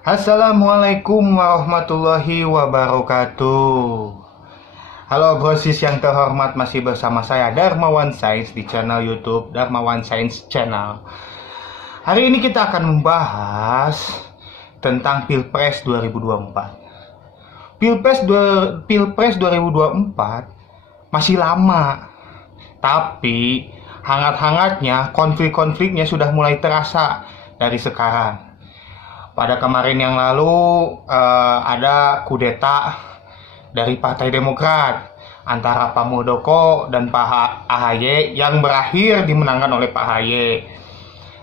Assalamualaikum warahmatullahi wabarakatuh. Halo brosis yang terhormat, masih bersama saya Darmawan Science di channel YouTube Darmawan Science Channel. Hari ini kita akan membahas tentang Pilpres 2024. Pilpres 2024 masih lama, tapi hangat-hangatnya konflik-konfliknya sudah mulai terasa dari sekarang. Pada kemarin yang lalu ada kudeta dari Partai Demokrat antara Pak Muldoko dan Pak AHY yang berakhir dimenangkan oleh Pak AHY.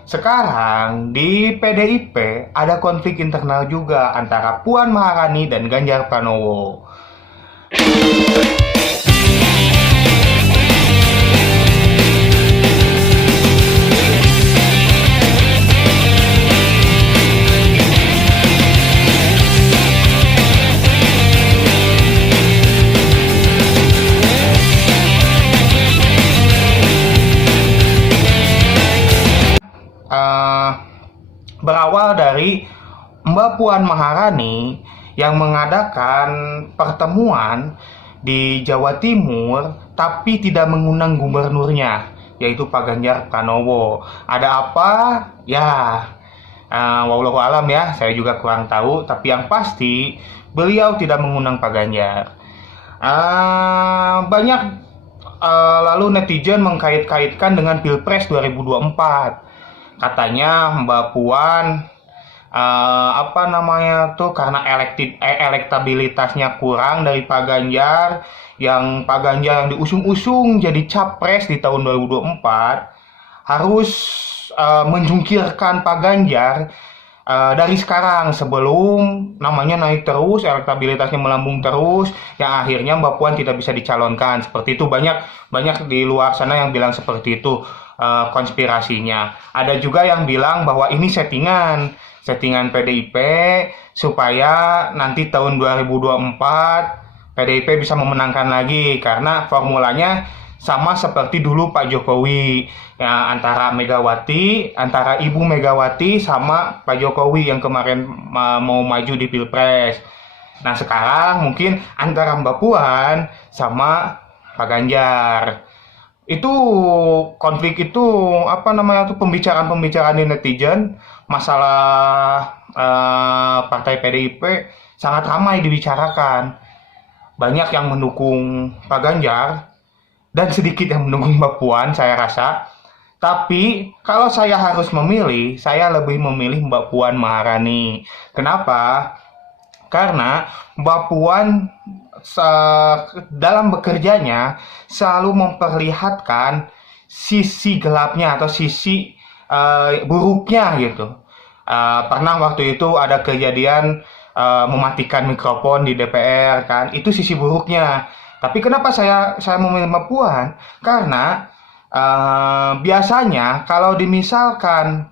Sekarang di PDIP ada konflik internal juga antara Puan Maharani dan Ganjar Pranowo. Berawal dari Mbak Puan Maharani yang mengadakan pertemuan di Jawa Timur tapi tidak mengundang gubernurnya, yaitu Pak Ganjar Pranowo. Ada apa? Ya, wallahu alam ya, saya juga kurang tahu, tapi yang pasti beliau tidak mengundang Pak Ganjar. Banyak lalu netizen mengkait-kaitkan dengan Pilpres 2024. Katanya Mbak Puan karena elektabilitasnya kurang dari Pak Ganjar, yang Pak Ganjar yang diusung-usung jadi capres di tahun 2024 harus menjungkirkan Pak Ganjar dari sekarang sebelum namanya naik terus, elektabilitasnya melambung terus, yang akhirnya Mbak Puan tidak bisa dicalonkan. Seperti itu, banyak di luar sana yang bilang seperti itu. Konspirasinya. Ada juga yang bilang bahwa ini settingan PDIP supaya nanti tahun 2024 PDIP bisa memenangkan lagi, karena formulanya sama seperti dulu Pak Jokowi ya, antara Ibu Megawati sama Pak Jokowi yang kemarin mau maju di Pilpres. Nah, sekarang mungkin antara Mbak Puan sama Pak Ganjar. Itu konflik itu pembicaraan di netizen masalah partai PDIP sangat ramai dibicarakan. Banyak yang mendukung Pak Ganjar dan sedikit yang mendukung Mbak Puan, saya rasa. Tapi kalau saya harus memilih, saya lebih memilih Mbak Puan Maharani. Kenapa? Karena Mbak Puan dalam bekerjanya selalu memperlihatkan sisi gelapnya atau sisi buruknya gitu. Pernah waktu itu ada kejadian mematikan mikrofon di DPR kan, itu sisi buruknya. Tapi kenapa saya memilih Mbak Puan? Karena biasanya kalau dimisalkan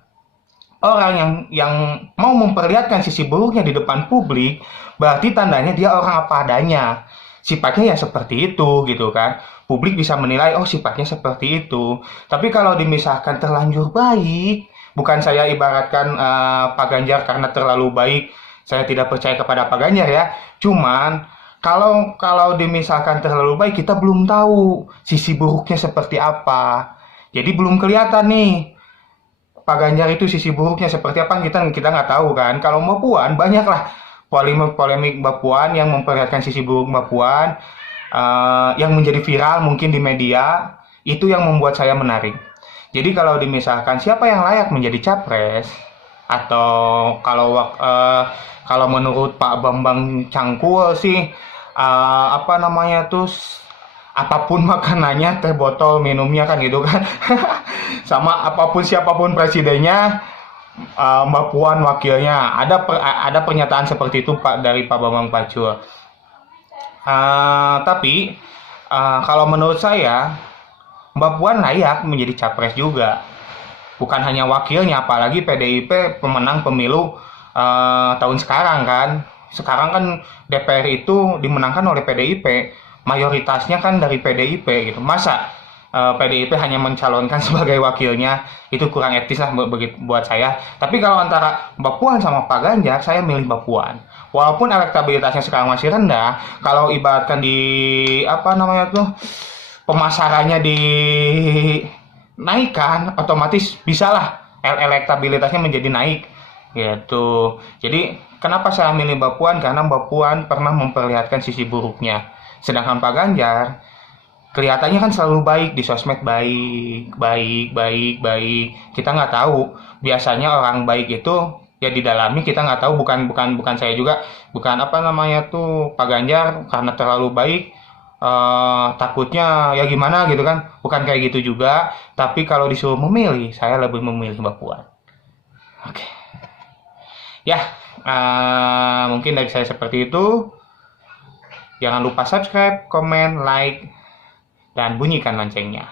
orang yang mau memperlihatkan sisi buruknya di depan publik, berarti tandanya dia orang apa adanya. Sifatnya ya seperti itu gitu kan. Publik bisa menilai, oh sifatnya seperti itu. Tapi kalau dimisalkan terlanjur baik, bukan saya ibaratkan Pak Ganjar karena terlalu baik, saya tidak percaya kepada Pak Ganjar ya. Cuman kalau dimisalkan terlalu baik, kita belum tahu sisi buruknya seperti apa. Jadi belum kelihatan nih Pak Ganjar itu sisi buruknya seperti apa, kita nggak tahu kan. Kalau Mbak Puan, banyaklah polemik Mbak Puan yang memperlihatkan sisi buruk Mbak Puan, yang menjadi viral mungkin di media. Itu yang membuat saya menarik. Jadi kalau dimisalkan siapa yang layak menjadi capres, atau kalau menurut Pak Bambang Cangkul sih apapun makanannya, teh botol minumnya kan gitu kan. Sama siapapun presidennya, Mbak Puan wakilnya. Ada pernyataan seperti itu dari Pak Bambang Pacul. Tapi kalau menurut saya Mbak Puan layak menjadi capres juga. Bukan hanya wakilnya, apalagi PDIP pemenang pemilu tahun sekarang kan. Sekarang kan DPR itu dimenangkan oleh PDIP, mayoritasnya kan dari PDIP gitu. Masa PDIP hanya mencalonkan sebagai wakilnya, itu kurang etis lah buat saya. Tapi kalau antara Mbak Puan sama Pak Ganjar, saya milih Mbak Puan. Walaupun elektabilitasnya sekarang masih rendah, kalau ibaratkan di apa namanya tuh pemasarannya dinaikkan, otomatis bisalah elektabilitasnya menjadi naik gitu. Jadi kenapa saya milih Mbak Puan? Karena Mbak Puan pernah memperlihatkan sisi buruknya. Sedangkan Pak Ganjar kelihatannya kan selalu baik di sosmed, baik, baik, baik, baik. Kita nggak tahu. Biasanya orang baik itu ya didalami kita nggak tahu. Bukan saya juga, bukan apa namanya tuh Pak Ganjar karena terlalu baik. Takutnya ya gimana gitu kan? Bukan kayak gitu juga. Tapi kalau disuruh memilih, saya lebih memilih Mbak Puan. Oke. Ya, mungkin dari saya seperti itu. Jangan lupa subscribe, komen, like, dan bunyikan loncengnya.